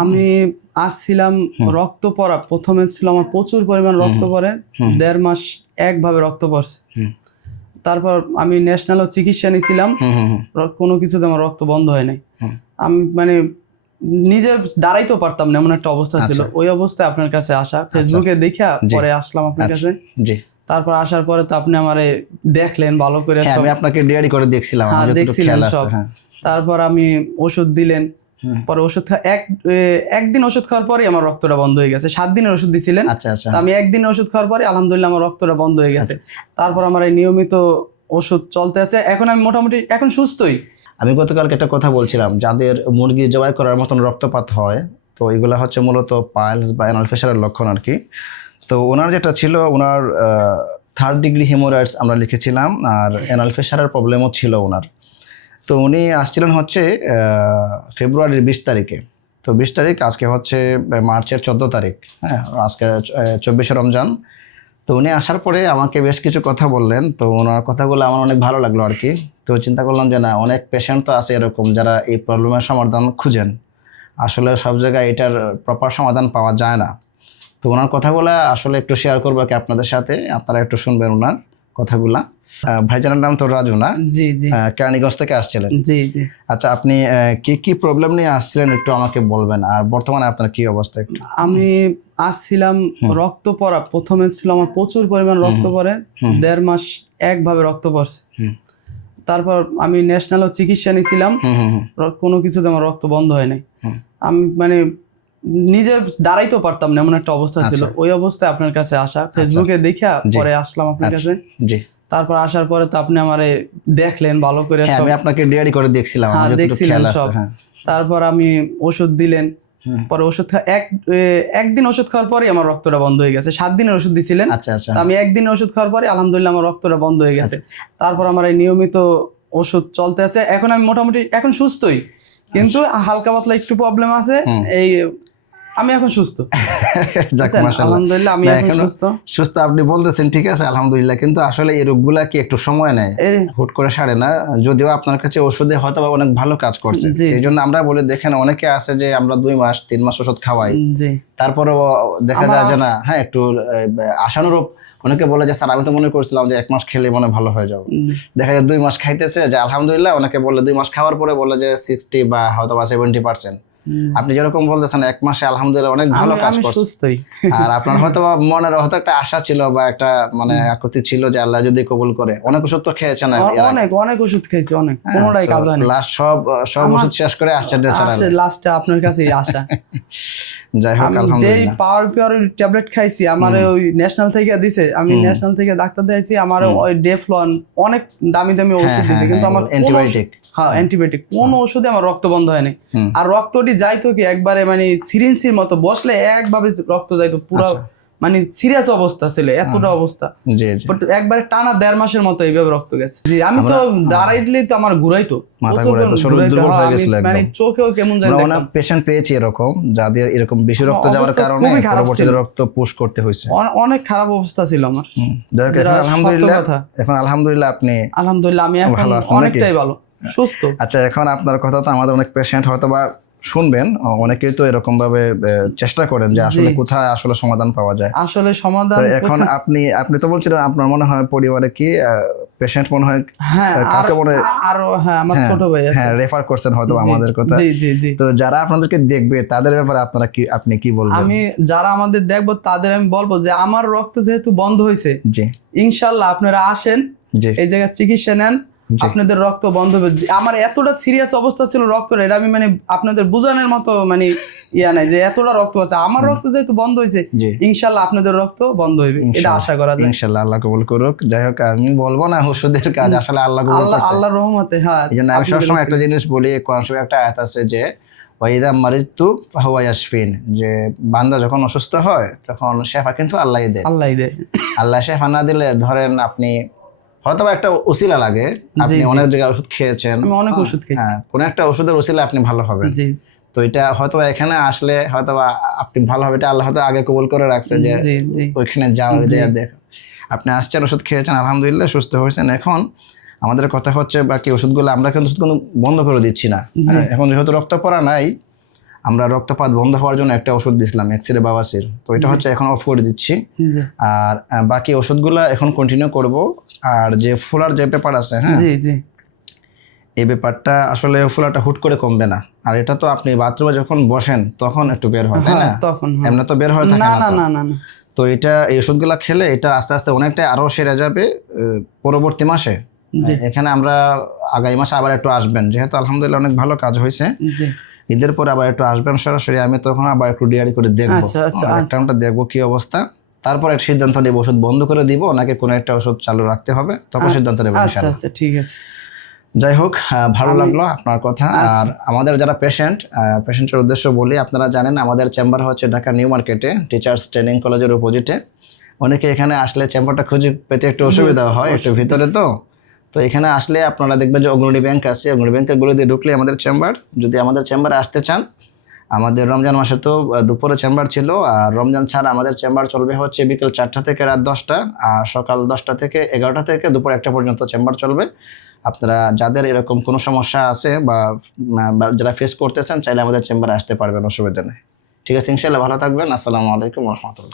আমি আসছিলাম রক্ত পড়া, প্রথমে ছিল আমার প্রচুর পরিমাণ রক্ত পড়ে, 1.5 মাস একভাবে রক্ত পড়ছে। তারপর আমি ন্যাশনালও চিকিৎসা নিয়েছিলাম, কোনো কিছুতে আমার রক্ত বন্ধ হয় নাই। আমি মানে নিজে দাঁড়াইতেও পারতাম না, এমন একটা অবস্থা ছিল। ওই অবস্থায় আপনার কাছে আসা, ফেসবুকে দেখা পরে আসলাম আপনার কাছে। তারপর আসার পরে তো আপনি আমারে দেখলেন ভালো করে, আমি আপনাকে ডিআরডি করে দেখছিলাম, দেখছিলেন সব। তারপর আমি ওষুধ দিলেন, পরে ওষুধ একদিন ওষুধ খাওয়ার পরে আমার রক্তটা বন্ধ হয়ে গেছে। 7 দিনের ওষুধ দিছিলেন, আমি একদিন ওষুধ খাওয়ার পরে আলহামদুলিল্লাহ আমার রক্তটা বন্ধ হয়ে গেছে। তারপর আমার এই নিয়মিত ওষুধ চলতে আছে, এখন আমি মোটামুটি এখন সুস্থই। আমি গতকালকে একটা কথা বলছিলাম, যাদের মুরগি জবাই করার মতন রক্তপাত হয়, তো এগুলা হচ্ছে মূলত পাইলস বা অ্যানাল ফিশারের লক্ষণ আর কি। তো ওনার যেটা ছিল, ওনার 3rd ডিগ্রি হেমোরয়েডস আমরা লিখেছিলাম, আর অ্যানাল ফিশারের প্রবলেমও ছিল ওনার। তো উনি আসছিলেন হচ্ছে ফেব্রুয়ারির 20 তারিখে। তো 20 তারিখ, আজকে হচ্ছে মার্চের 14 তারিখ, হ্যাঁ, আজকে 24শে রমজান। তো উনি আসার পরে আমাকে বেশ কিছু কথা বললেন। তো ওনার কথাগুলো আমার অনেক ভালো লাগলো আর কি। তো চিন্তা করলাম যে না, অনেক পেশেন্ট তো আছে এরকম যারা এই প্রবলেমের সমাধান খুঁজেন, আসলে সব জায়গায় এটার প্রপার সমাধান পাওয়া যায় না। তো ওনার কথাগুলো আসলে একটু শেয়ার করবো কি আপনাদের সাথে, আপনারা একটু শুনবেন ওনার কথাগুলা। ভাইজানের নাম তো রাজু না? জি জি। কেরানীগঞ্জ থেকে আসছিলেন? জি জি। আচ্ছা, আপনি কি প্রবলেম নিয়ে আসছিলেন একটু আমাকে বলবেন, আর বর্তমানে আপনার কি অবস্থা একটু? আমি আসছিলাম রক্ত পড়া, প্রথমে ছিল আমার প্রচুর পরিমাণ রক্ত পড়ে, 1.5 মাস একভাবে রক্ত পড়ছে। তারপর আমি ন্যাশনালও চিকিৎসা নিয়েছিলাম, কোনো কিছুতে আমার রক্ত বন্ধ হয় নাই। আমি মানে নিজে দাঁড়াইতেও পারতাম না, এমন একটা অবস্থা ছিল। ওই অবস্থায় আপনার কাছে আসা, ফেসবুকে দেখা পরে আসলাম আপনার কাছে। তারপর আসার পরে তো আপনি আমারে দেখলেন ভালো করে, আমি আপনাকে ডিআরডি করে দেখছিলাম, দেখছিলেন সব। তারপর আমি ওষুধ দিলেন, পরে ওষুধ একদিন ওষুধ খাওয়ার পরে আমার রক্তটা বন্ধ হয়ে গেছে। 7 দিনের ওষুধ দিছিলেন, আমি একদিন ওষুধ খাওয়ার পরে আলহামদুলিল্লাহ আমার রক্তটা বন্ধ হয়ে গেছে। তারপর আমার এই নিয়মিত ওষুধ চলতে আছে, এখন আমি মোটামুটি এখন সুস্থই, কিন্তু হালকা পাতলা একটু প্রবলেম আছে। এই আমি এখন সুস্থ, আলহামদুলিল্লাহ আমি এখন সুস্থ। আপনি বলতেছেন ঠিক আছে, আলহামদুলিল্লাহ, কিন্তু আসলে এই রোগগুলা কি একটু সময় নেয়, হুট করে সারে না। যদিও আপনার কাছে ওষুধে হয়তো অনেক ভালো কাজ করছে, এই জন্য আমরা বলে দেখেন, অনেকে আছে যে আমরা 2 মাস 3 মাস ওষুধ খাওয়াই, তারপরেও দেখা যায় যে না, হ্যাঁ, একটু আশানুরূপ। অনেকে বলে যে স্যার আমি তো মনে করছিলাম যে 1 মাস খেলে মনে ভালো হয়ে যাবে, দেখা যায় 2 মাস খাইতেছে যে আলহামদুলিল্লাহ। অনেকে বলে 2 মাস খাওয়ার পরে বলে যে 60 বা হয়তো 70%। আপনি যেরকম বলতেছেন 1 মাসে আলহামদুলিল্লাহ অনেক ভালো কাজ করছেন। আর আপনার হয়তো মনের হয়তো একটা আশা ছিল বা একটা মানে আকুতি ছিল যে আল্লাহ যদি কবুল করে। অনেক ওষুধ তো খেয়েছেন, অনেক ওষুধ খেয়েছি, অনেক, কোনোটাই কাজ হয় না। লাস্ট সব ওষুধ শেষ করে আসছে লাস্টে আপনার কাছেই আসা। যাই হোক, আলহামদুলিল্লাহ। যেই পাওয়ার ট্যাবলেট খাইছি, আমার ওই ন্যাশনাল থেকে দিছে, আমি ন্যাশনাল থেকে ডাক্তার দেখাইছি, আমার ওই ডেফলন অনেক দামি দামি ওষুধ দিছে, কিন্তু আমার অ্যান্টিবায়োটিক কোন ওষুধে আমার রক্ত বন্ধ হয়নি। আর রক্তটি যাইতো কি একবারে মানে সিরিঞ্জের মতো, বসলে একভাবে রক্ত যাইতো পুরো, মানে সিরিয়াস অবস্থা ছিল, এতটা অবস্থা। একবারে টানা 1.5 মাসের মতো এইভাবে রক্ত গেছে। আমি তো দাঁড়াই দিলে তো আমার ঘুরাইতো, মানে চোখেও কেমন জানি দেখতাম। পেশেন্ট পেয়েছি এরকম, যাদের এরকম বেশি রক্ত যাওয়ার কারণে পরবর্তীতে রক্ত পুশ করতে হয়েছে। অনেক খারাপ অবস্থা ছিল আমার। এখন আলহামদুলিল্লাহ আমি এখন অনেকটাই ভালো, সুস্থ। আচ্ছা, এখন আপনার কথা তো আমাদের অনেক পেশেন্ট হয়তো বা শুনবেন, অনেকেই তো এরকম ভাবে চেষ্টা করেন যে আসলে কোথায় আসলে সমাধান পাওয়া যায়। আসলে সমাধান এখন আপনি তো বলছিলেন আপনার মনে হয় পরিবারে কি পেশেন্ট মনে হয়, আমার ছোট ভাই আছে, রেফার করছেন হয়তো আমাদের কথা। তো যারা আপনাদেরকে দেখবে তাদের ব্যাপারে আপনি কি বলবেন? আমি যারা আমাদের দেখবো তাদের আমি বলবো যে আমার রক্ত যেহেতু বন্ধ হয়েছে, ইনশাল্লাহ আপনারা আসেন, এই জায়গায় চিকিৎসা নেন, আপনাদের রক্ত বন্ধ হবে। আমার এতটা সিরিয়াস অবস্থা ছিল রক্তটা, এটা আমি মানে আপনাদের বোঝানোর মতো মানে নাই যে এতটা রক্ত আছে। আমার রক্ত যেহেতু বন্ধ হয়েছে, ইনশাল্লাহ আপনাদের রক্ত বন্ধ হবে, এটা আশা করা যায়। ইনশাল্লাহ, আল্লাহ কবুল করুক। যাই হোক, আমি বলবো না ওষুধের কাজ, আসলে আল্লাহ কবুল করছে, আল্লাহর রহমতে। হ্যাঁ, এই জন্য আমি সবসময় একটা জিনিস বলি, কোরআন শরীফে একটা আয়াত আছে যে ওয়াইদা মারিদতু ফাহুয়া ইয়াশফিন, যে বান্দা যখন অসুস্থ হয় তখন শেফা কিন্তু আল্লাহই দেয়। আল্লাহ শেফা না দিলে, ধরেন আপনি হয়তো একটা উসিলা লাগে, আপনি অনেক জায়গায় ওষুধ খেয়েছেন, অনেক ওষুধ খেয়েছি, কোন একটা ওষুধের উসিলা আপনি ভালো হবেন। তো এটা হয়তো এখানে আসলে হয়তো আপনি ভালো হবে, এটা আল্লাহ হয়তো আগে কবুল করে রাখছে যে ওইখানে যাওয়া যায়। দেখো, আপনি আসছেন, ওষুধ খেয়েছেন, আলহামদুলিল্লাহ সুস্থ হয়েছেন। এখন আমাদের কথা হচ্ছে বাকি ওষুধগুলো আমরা কিন্তু বন্ধ করে দিচ্ছি না। এখন যেহেতু রক্ত পড়া নাই, আমরা রক্তপাত বন্ধ হওয়ার জন্য একটা ওষুধ দিছিলাম এক্সরে বাবাসির, তো এটা হচ্ছে এখন অফ করে দিচ্ছি। জি আর বাকি ওষুধগুলো এখন কন্টিনিউ করব। আর যে ফুলার যে ব্যাপার আছে, হ্যাঁ জি জি এই ব্যাপারটা আসলে ফুলাটা হুট করে কমবে না। আর এটা তো আপনি বাথরুমে যখন বসেন তখন একটু বের হয়, তাই না? তখন এমনি তো বের হয়ে থাকে না না না তো। না না না তো এটা এই ওষুধগুলো খেলে এটা আস্তে আস্তে অনেকটাই আরো সেরে যাবে পরবর্তী মাসে। এখানে আমরা আগামী মাসে আবার একটু আসবেন, যেহেতু আলহামদুলিল্লাহ অনেক ভালো কাজ হয়েছে। জি ঈদের পরে আবার একটু আসবেন সরাসরি, আমি তখন আবার একটু ডিআরি করে দেখবো, আচ্ছা আচ্ছা একটা দেখবো কি অবস্থা, তারপর একটা সিদ্ধান্ত নেব ওষুধ বন্ধ করে দিব নাকি কোনো একটা ওষুধ চালু রাখতে হবে, তখন সিদ্ধান্ত নেব আচ্ছা ইনশাআল্লাহ। আচ্ছা ঠিক আছে। যাই হোক, ভালো লাগলো আপনার কথা। আর আমাদের যারা পেশেন্টের উদ্দেশ্য বলি, আপনারা জানেন আমাদের চেম্বার হচ্ছে ঢাকা নিউ মার্কেটে টিচার্স ট্রেনিং কলেজের অপোজিটে। অনেকে এখানে আসলে চেম্বারটা খুঁজে পেতে একটু অসুবিধা হয়, একটু ভিতরে তো এখানে আসলে আপনারা দেখবেন যে অগ্রণী ব্যাংক আছে, অগ্রণী ব্যাংকের গুলো দিয়ে ঢুকলে আমাদের চেম্বার। যদি আমাদের চেম্বারে আসতে চান, আমাদের রমজান মাসে তো দুপুরে চেম্বার ছিল, আর রমজান ছাড়া আমাদের চেম্বার চলবে হচ্ছে বিকেল 4টা থেকে রাত 10টা, আর সকাল 10টা থেকে 11টা থেকে দুপুর 1টা পর্যন্ত চেম্বার চলবে। আপনারা যাদের এরকম কোনো সমস্যা আছে বা যারা ফেস করতেছেন, চাইলে আমাদের চেম্বারে আসতে পারবেন, অসুবিধা নেই। ঠিক আছে, ইনশাআল্লাহ ভালো থাকবেন। আসসালামু আলাইকুম ওয়া রাহমাতুল্লাহ।